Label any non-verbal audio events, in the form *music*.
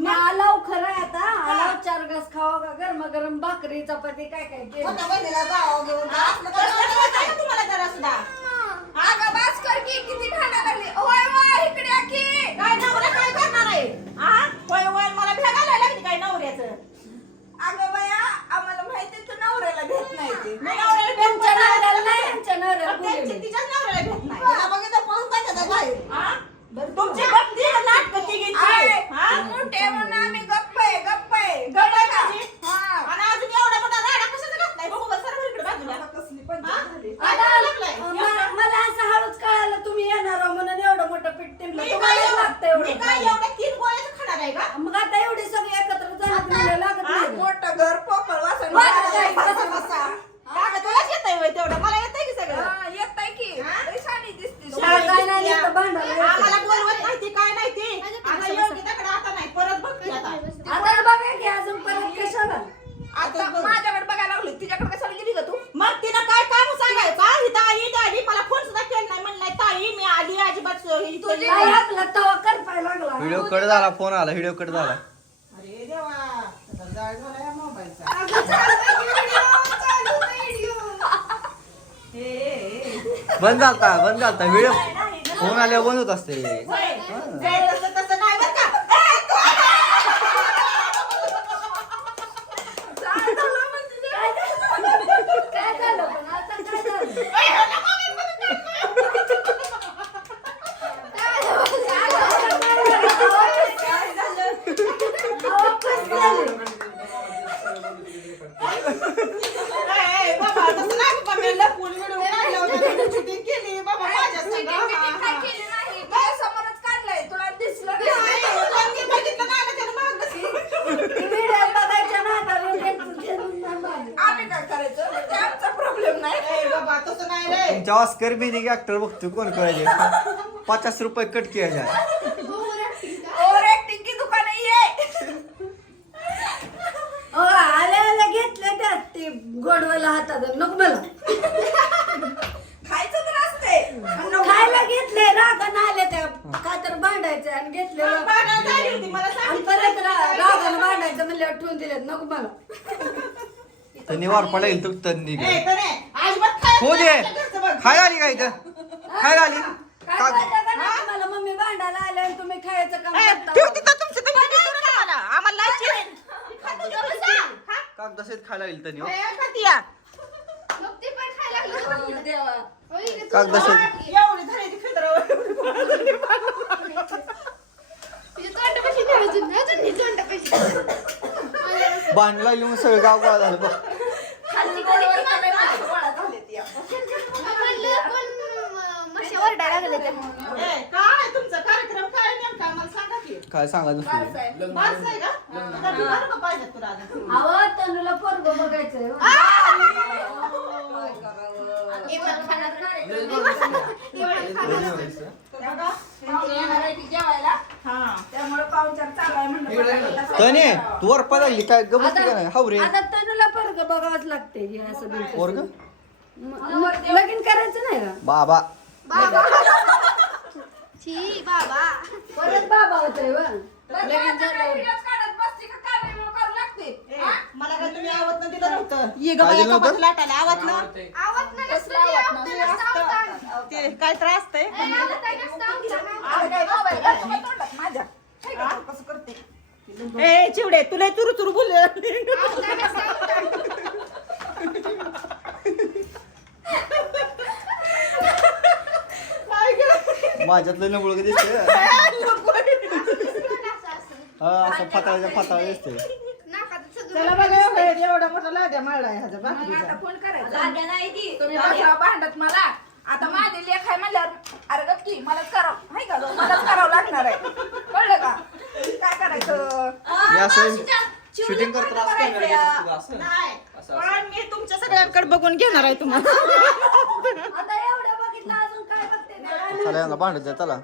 तुम्ही आलाव खरं आहे आता. आलाव चार घास खावा का गरम गरम भाकरी चपाती काय काय केलं मोठ्या बहिणीला जावं घेऊन जा. असलं कसलं काय कळतंय का तुम्हाला जरा सुद्धा. अगं बास कर की किती खायला लागली? होय होय इकडे या की. काय नवरा काय करणार आहे? होय होय मला लागली काय नवऱ्याचं? अगं बाया आम्हाला माहिती तू नवऱ्याला भेट नाही ते नवऱ्याला भेट तुमच्या नाही. नवऱ्याला नाही यांच्या नवऱ्याला पण त्यांची बोलवलं. तिच्याच नवऱ्याला भेट नाही तिला बघितलं पळून जायचं बाहेर हा? तुमची बघती ना नाटकं तिघींची. आहे. हा? तू मोठे म्हणून आम्ही गप्प आहे गप्प आहे गप्प आहे माझी? हा. आणि अजून एवढा मोठा राडा कशाचा घातलाय बघू बरं सर्व इकडे बाजूला कसली हा? पंचायत झाली काय आता, करायला लागलाय? म- मला असं हळूच कळालं तुम्ही येणार आहो म्हणून एवढं मोठं पीठ टिमलं मी काय तुम्हाला लागतं एवढं- मी एवढं काय खायला. एवढ्या तीन गोळ्याचं खाणार आहे का मग आता एवढे सगळे एकत्र झालं मला लागत हा? नाही मोठं घर पोकळ वासन बसा, तुलाच येतंय होय तेवढं. मला येतंय की सगळं? येतंय की? लई शाणी दिसते शाळा काय नाही नुसतं भांडायला आम्हाला येतं. बोलवत नाही ती काय नाही ती. आता योगिताकडे आता नाही परत बघते आता आता. बघा की अजून परत कशाला. आता माझ्याकडे बघायला लागली तिच्याकडे कशाला गेली का तू? मग तिनं काय काम सांगायचं? आली मला फोन सुद्धा केला नाही. म्हणलाय ताई मी आली अजिबात तुझी काय आपला तवा करपाय लागला. व्हिडिओ कट झाला फोन आला व्हिडिओ कट झाला. जाळ झाला या मोबाईलचा. बंद झालता बंद झालता. व्हिडिओ फोन आल्यावर बंद होत असते तसं नाही बरं का काय झालं पण आता काय झालं वापस झाली. ए, ए, बाबा तसं नाही बाबा मी लपून व्हिडिओ काढला होता व्हिडिओ शूटिंग केली बाबा माझ्या Meeting, संग. meeting हा, काय हा. केली नाही डोळ्यासमोरच काढलंय तुला दिसलं नाही, नाही पण मी बघितलं नाही ना त्यानं मागं. ती व्हिडिओ बघायच्या नादाला त्यांचं जेवण नाही मागे. आम्ही काय करायचं ते आमचा प्रॉब्लेम नाही ए, बाबा तसं तुमच्या ऑस्कर बिनिंग ऍक्टर बघतो कोण करायचे पचास रुपये कट केल्या ओव्हर ऍक्टिंग की दुकान ये. अहो, आल्या आल्या घेतले त्यात ते गोडवाला हातात नको मला खायचं तर असते खायला घेतले रागानं आले त्या काय तर भांडायचं आणि होती मला आणि सांगितलं परत रा- रागानं भांडायचं म्हणल्यावर ठेवून दिलेत नको मला तर त्यांनी ए, तर ए, अजिबात खायचं हो दे. आमच्या खाय आली का इथं आली काय का कळतं का नाही तुम्हाला मम्मी भांडायला आले आणि तुम्ही खायचं काम ए, करता ठेव तिथं तुमचं तुम्ही देऊ नका मला. आम्हाला लाज आहे. खा तुझं बसा. खा. कागदाशीच खायला लागली त्यांनी हो. ए, खाती या. हो, देवा. कागदाशीच एवढी धरायची खिंडरं. बांधला लागली मग सगळं गाव गोळा झालं बघ नाही माझी गोळा झाली ती ए, काय तुमचा कार्यक्रम काय नेमका? आम्हाला सांगा की. काय सांगा दुसरं? बारसं आहे. का? तर तू बरं का पाहिजे तुला तनुला पोरग बघायचंय हो. जेवायला. हा. त्यामुळे पाहुणचार चालू आहे म्हणलं तने तू वर पडायली काय? गमत का नाही? हाव रे आता तनुला पोरग बघावंच लागते हे असं बिलकुल. पोरग? म- लगीन करायचं नाही का? बाबा. परत बाबा होतोय वा. लगीन काय ए, मला काय तुम्ही आवत दिलं नव्हतं. ये काय दिलं नव्हतं? लाटायला. आवत ना? ते काय त्रास ते माझ्या. हे का? तू कसं करते? ए चिवडे तुला चुरू चुरू बोलले माझ्यातलं नबळ दिसतंय. *laughs* हा असं फाताळ्याच्या फाताळ दिसतंय. त्याला बघा एवढा एवढा मोठा लाद्या माळला आहे ह्याचा फोन करायचा. तुम्ही भांडत मला. आता माझे लेख आहे म्हणल्यावर अरे गप्पी मलाच करावं हाय का गं? मलाच करावं लागणार आहे. कळलं का? काय करायचं? मी असं शूटिंग करतो असं camera घेत असतो का असं? नाही. असं, असं. पण मी तुमच्या सगळ्यांकडे बघून घेणार आहे तुम्हाला *laughs* आता एवढं बघितलं अजून काय बघते ते काय चला यांना भांडत जा चला